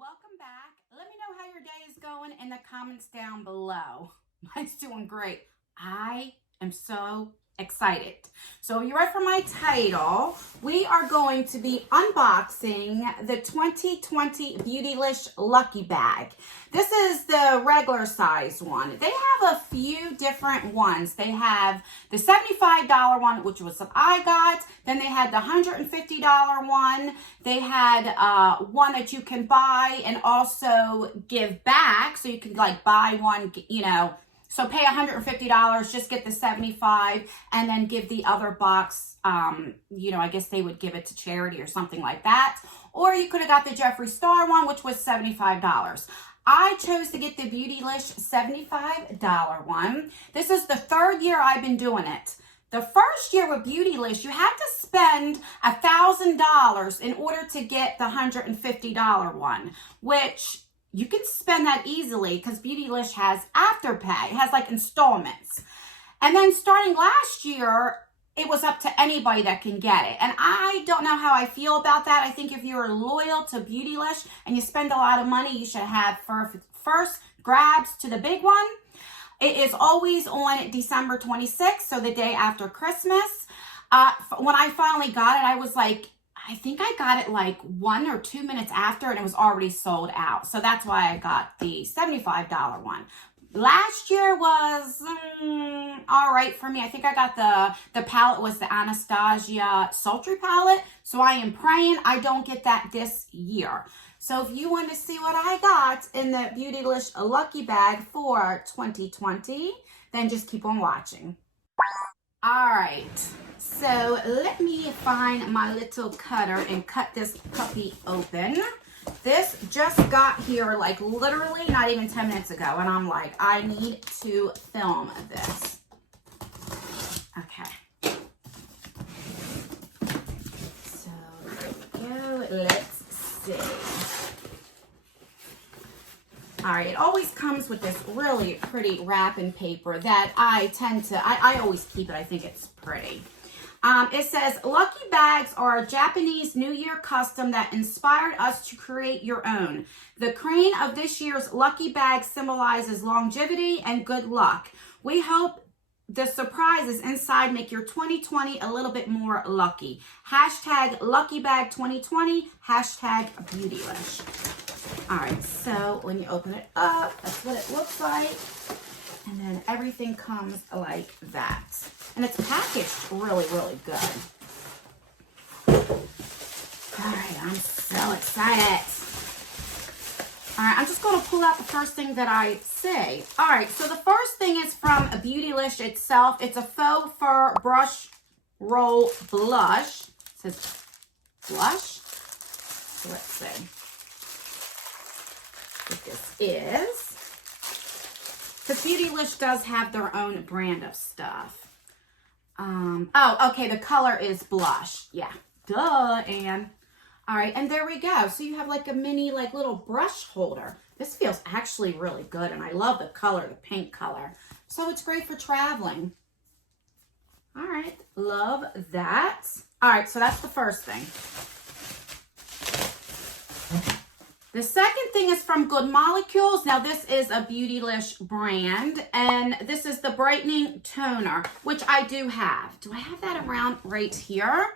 welcome back. Let me know how your day is going in the comments down below. Mine's doing great. I am so excited. So you ready for my title? We are going to be unboxing the 2020 Beautylish Lucky Bag. This is the regular size one. They have a few different ones. They have the $75 one, which was what I got. Then they had the $150 one. They had one that you can buy and also give back. So you can like buy one, you know, so pay $150, just get the 75 and then give the other box, you know, I guess they would give it to charity or something like that. Or you could have got the Jeffree Star one, which was $75. I chose to get the Beautylish $75 one. This is the third year I've been doing it. The first year with Beautylish, you had to spend $1,000 in order to get the $150 one, which you can spend that easily because Beautylish has Afterpay. It has like installments. And then starting last year, it was up to anybody that can get it. And I don't know how I feel about that. I think if you're loyal to Beautylish and you spend a lot of money, you should have first grabs to the big one. It is always on December 26th, so the day after Christmas. When I finally got it, I was like, I think I got it like 1 or 2 minutes after and it was already sold out. So that's why I got the $75 one. Last year was all right for me. I think I got the palette was the Anastasia Sultry palette. So I am praying I don't get that this year. So if you want to see what I got in the Beautylish Lucky Bag for 2020, then just keep on watching. All right. So let me find my little cutter and cut this puppy open. This just got here like literally not even 10 minutes ago. And I'm like, I need to film this. Okay. So there we go. Let's see. All right, it always comes with this really pretty wrapping paper that I always keep it. I think it's pretty. It says, Lucky Bags are a Japanese New Year custom that inspired us to create your own. The crane of this year's Lucky Bag symbolizes longevity and good luck. We hope the surprises inside make your 2020 a little bit more lucky. Hashtag LuckyBag2020, hashtag Beautylish. All right, so when you open it up, that's what it looks like. And then everything comes like that. And it's packaged really, really good. All right, I'm so excited. All right, I'm just going to pull out the first thing that I see. All right, so the first thing is from Beautylish itself. It's a faux fur brush roll blush. It says blush. So let's see what this is. Because Beautylish does have their own brand of stuff. Oh, okay, the color is blush. Yeah, duh, Anne. All right, and there we go. So you have like a mini, like little brush holder. This feels actually really good, and I love the color, the pink color. So it's great for traveling. All right, love that. All right, so that's the first thing. The second thing is from Good Molecules. Now, this is a Beautylish brand, and this is the Brightening Toner, which I do have. Do I have that around right here?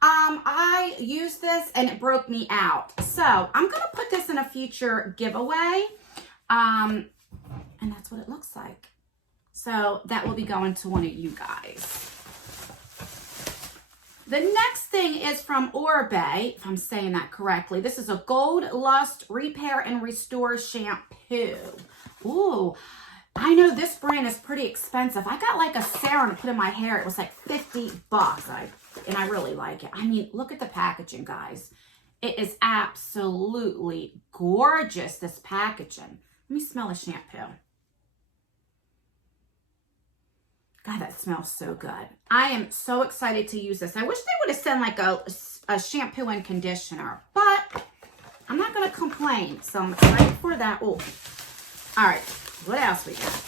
I used this, and it broke me out. So, I'm going to put this in a future giveaway, and that's what it looks like. So, that will be going to one of you guys. The next thing is from Orbe, if I'm saying that correctly. This is a Gold Lust Repair and Restore Shampoo. Ooh, I know this brand is pretty expensive. I got like a serum to put in my hair. It was like $50, and I really like it. I mean, look at the packaging, guys. It is absolutely gorgeous, this packaging. Let me smell the shampoo. God, that smells so good. I am so excited to use this. I wish they would have sent like a shampoo and conditioner, but I'm not going to complain. So I'm excited for that. Oh, all right. What else we got?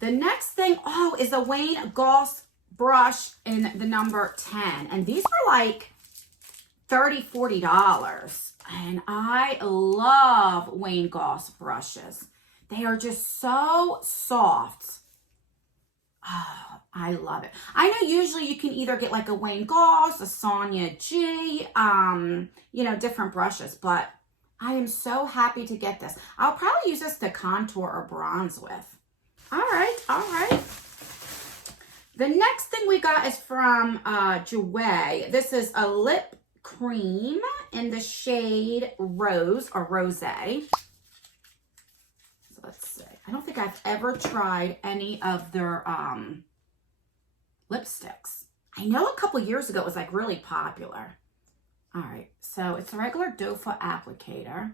The next thing, is a Wayne Goss brush in the number 10. And these are like $30, $40. And I love Wayne Goss brushes. They are just so soft. Oh, I love it. I know usually you can either get like a Wayne Goss, a Sonia G, you know, different brushes, but I am so happy to get this. I'll probably use this to contour or bronze with. All right, all right. The next thing we got is from Jouer. This is a lip cream in the shade Rose or Rosé. So let's see. I don't think I've ever tried any of their lipsticks. I know a couple years ago it was like really popular. All right, so it's a regular doe foot applicator.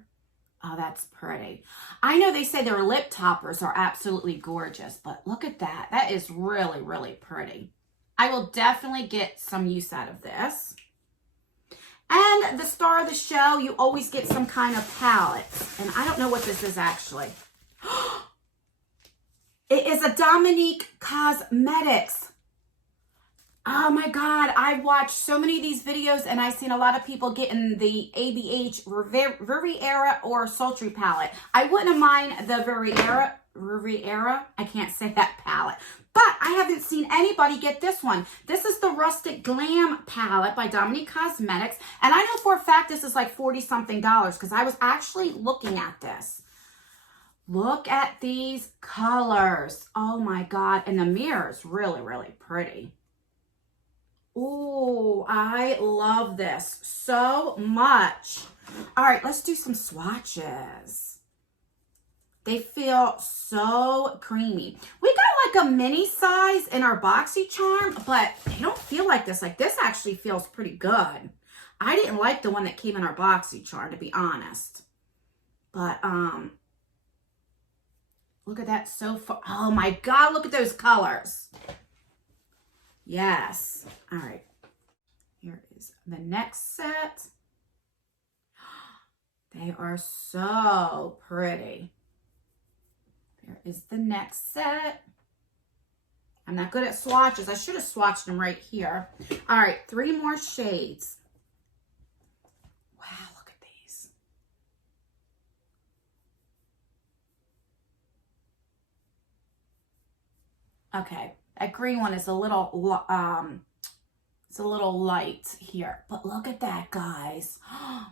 Oh, that's pretty. I know they say their lip toppers are absolutely gorgeous, but look at that. That is really, really pretty. I will definitely get some use out of this. And the star of the show, you always get some kind of palette. And I don't know what this is actually. It is a Dominique Cosmetics. Oh my God, I've watched so many of these videos and I've seen a lot of people getting the ABH Riviera or Sultry palette. I wouldn't mind the Riviera, I can't say that palette, but I haven't seen anybody get this one. This is the Rustic Glam palette by Dominique Cosmetics, and I know for a fact this is like $40-something because I was actually looking at this. Look at these colors. Oh my God, and the mirror is really, really pretty. Oh, I love this so much. All right, let's do some swatches. They feel so creamy. We got like a mini size in our BoxyCharm, but they don't feel like this. Like this actually feels pretty good. I didn't like the one that came in our BoxyCharm, to be honest. But look at that so far. Oh my God, look at those colors. Yes. All right. Here is the next set. They are so pretty. There is the next set. I'm not good at swatches. I should have swatched them right here. All right, 3 more shades. Wow, look at these. Okay. That green one is a little, it's a little light here. But look at that, guys. Oh,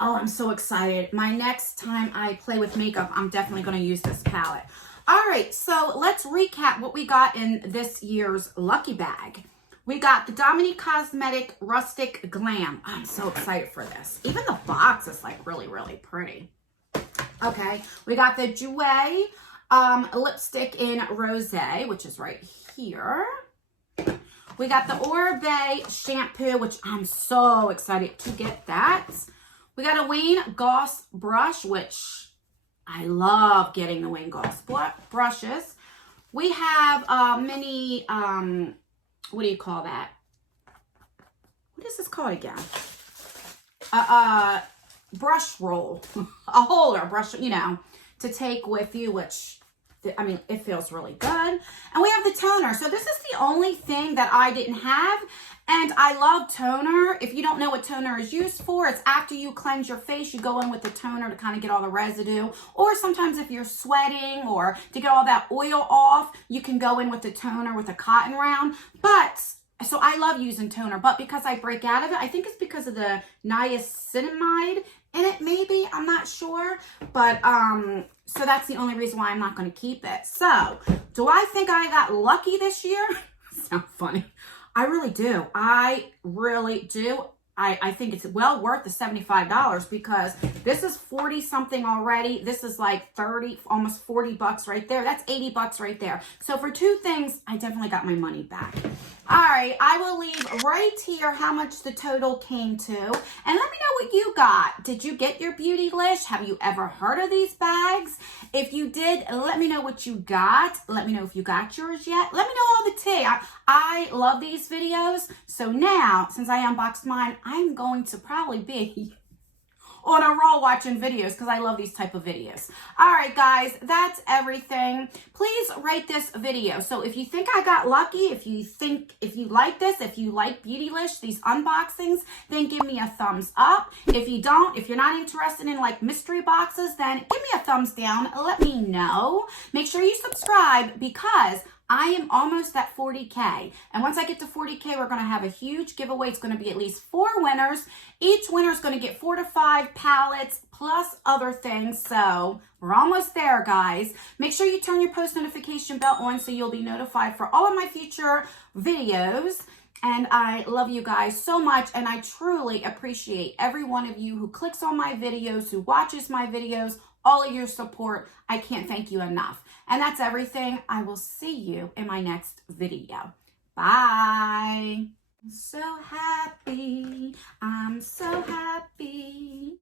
I'm so excited. My next time I play with makeup, I'm definitely going to use this palette. All right, so let's recap what we got in this year's Lucky Bag. We got the Dominique Cosmetics Rustic Glam. I'm so excited for this. Even the box is like really, really pretty. Okay, we got the Jouer lipstick in Rosé, which is right here. We got the Oribe shampoo, which I'm so excited to get that. We got a Wayne Goss brush, which I love getting the Wayne Goss brushes. We have a mini, what do you call that? What is this called again? Brush roll, a holder brush, you know, to take with you, which, I mean, it feels really good. And we have the toner. So this is the only thing that I didn't have. And I love toner. If you don't know what toner is used for, it's after you cleanse your face, you go in with the toner to kind of get all the residue. Or sometimes if you're sweating or to get all that oil off, you can go in with the toner with a cotton round. But, so I love using toner. But because I break out of it, I think it's because of the niacinamide in it, maybe. I'm not sure. But, so that's the only reason why I'm not going to keep it. So, do I think I got lucky this year? Sounds funny. I really do. I really do. I think it's well worth the $75 because this is 40 something already. This is like 30, almost 40 bucks right there. That's 80 bucks right there. So for 2 things, I definitely got my money back. All right, I will leave right here how much the total came to. And let me know what you got. Did you get your Beautylish? Have you ever heard of these bags? If you did, let me know what you got. Let me know if you got yours yet. Let me know all the tea. I love these videos. So now, since I unboxed mine, I'm going to probably be on a roll watching videos because I love these type of videos. All right, guys, that's everything. Please rate this video. So if you think I got lucky, if you like this, if you like Beautylish, these unboxings, then give me a thumbs up. If you don't, if you're not interested in like mystery boxes, then give me a thumbs down. Let me know. Make sure you subscribe because I am almost at 40K. And once I get to 40K, we're going to have a huge giveaway. It's going to be at least 4 winners. Each winner is going to get 4 to 5 palettes plus other things. So we're almost there, guys. Make sure you turn your post notification bell on so you'll be notified for all of my future videos. And I love you guys so much. And I truly appreciate every one of you who clicks on my videos, who watches my videos, all of your support. I can't thank you enough. And that's everything. I will see you in my next video. Bye. I'm so happy. I'm so happy.